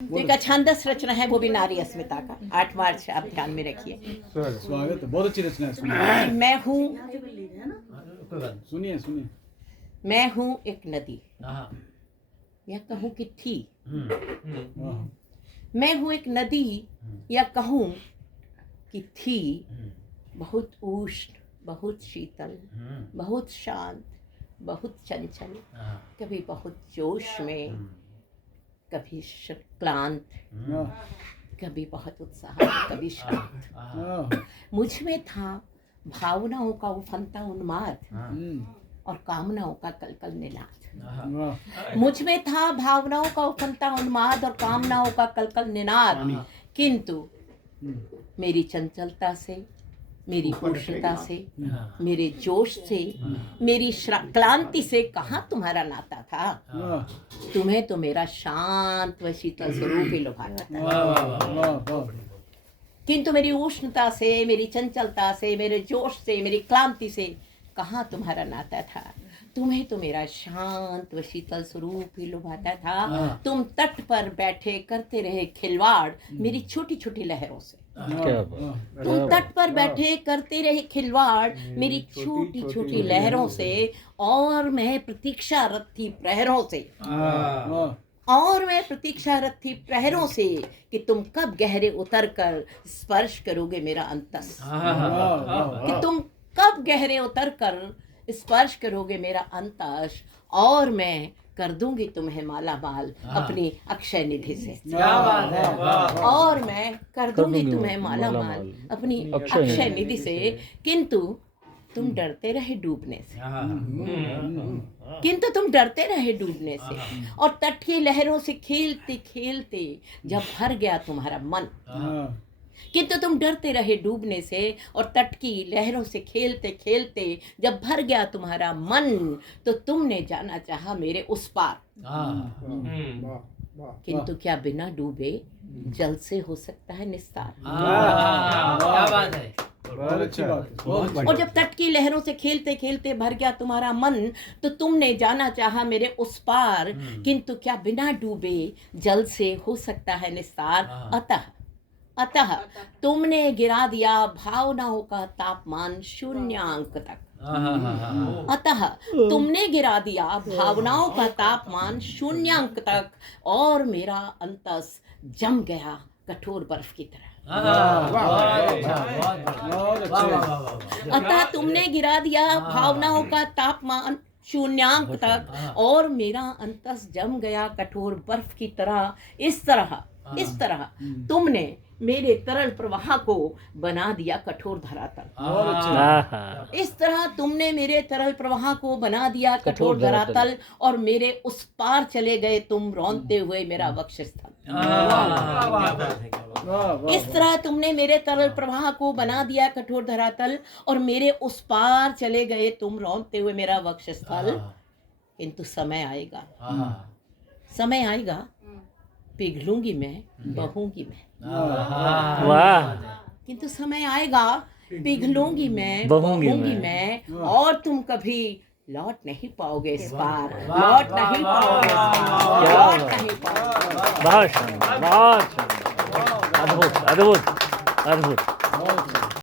एक छांदस रचना है, वो भी नारी अस्मिता का। 8 मार्च आप ध्यान में रखिए। स्वागत है, बहुत अच्छी रचना है। सुनिए मैं हूँ, सुनिए सुनिए। मैं हूँ एक नदी, या कहूँ कि थी। मैं हूँ एक नदी, या कहूँ कि थी। बहुत उष्ण, बहुत शीतल, बहुत शांत, बहुत चंचल, कभी बहुत जोश में, कभी क्लांत, कभी बहुत उत्साह, कभी शांत। मुझ में था भावनाओं का उफनता उन्माद और कामनाओं का कलकल निनाद। मुझ में था भावनाओं का उफनता उन्माद और कामनाओं का कलकल निनाद, किंतु मेरी चंचलता से, मेरी उष्णता से, मेरे जोश से, मेरी क्लांति से कहाँ तुम्हारा नाता था। तुम्हें तो मेरा शांत व शीतल स्वरूप ही लुभाता था, किंतु मेरी उष्णता से, मेरी चंचलता से, मेरे जोश से, मेरी क्लांति से कहाँ तुम्हारा नाता था। तुम्हें तो मेरा शांत व शीतल स्वरूप ही लुभाता था। तुम तट पर बैठे करते रहे खिलवाड़ मेरी छोटी छोटी लहरों से। तुम तट पर बैठे करते रहे खिलवाड़ मेरी छोटी छोटी लहरों से, और मैं प्रतीक्षारत थी प्रहरों से। और मैं प्रतीक्षारत थी प्रहरों से कि तुम कब गहरे उतर कर स्पर्श करोगे मेरा अंतस। कि तुम कब गहरे उतर कर स्पर्श करोगे मेरा अंतस, और मैं कर दूंगी तुम्हें माला माल अपनी अक्षय निधि से। और मैं कर दूंगी तुम्हें माला माल अपनी अक्षय निधि से, किंतु तुम डरते रहे डूबने से। किंतु तुम डरते रहे डूबने से, और तट की लहरों से खेलते खेलते जब भर गया तुम्हारा मन। किंतु तुम डरते रहे डूबने से, और तट की लहरों से खेलते खेलते जब भर गया तुम्हारा मन, तो तुमने जाना चाहा मेरे उस पार। किंतु क्या बिना डूबे जल से हो सकता है निस्तार। क्या बात है, बहुत अच्छी बात है। और जब तट की लहरों से खेलते खेलते भर गया तुम्हारा मन, तो तुमने जाना चाहा मेरे उस पार। किंतु क्या बिना डूबे जल से हो सकता है निस्तार। अतः तुमने गिरा दिया भावनाओं का तापमान शून्यांक तक। अतः तुमने गिरा दिया भावनाओं का तापमान शून्यांक तक, और मेरा अंतस जम गया कठोर बर्फ की तरह। अतः तुमने गिरा दिया भावनाओं का तापमान शून्यांक तक, और मेरा अंतस जम गया कठोर बर्फ की तरह। इस तरह तुमने मेरे तरल प्रवाह को बना दिया कठोर धरातल। इस तरह तुमने मेरे तरल प्रवाह को बना दिया कठोर धरातल, और मेरे उस पार चले गए तुम रौंदते हुए मेरा वक्षस्थल। इस तरह तुमने मेरे तरल प्रवाह को बना दिया कठोर धरातल, और मेरे उस पार चले गए तुम रौंदते हुए मेरा वक्षस्थल। किंतु समय आएगा, पिघलूंगी मैं, बहूंगी मैं। वाह। किंतु समय आएगा, पिघलूंगी मैं, बहूंगी मैं, और तुम कभी लौट नहीं पाओगे इस पार। लौट नहीं पाओगे इस पार, लौट नहीं पाओगे। बहुत शानदार, बहुत शानदार, अद्भुत अद्भुत अद्भुत।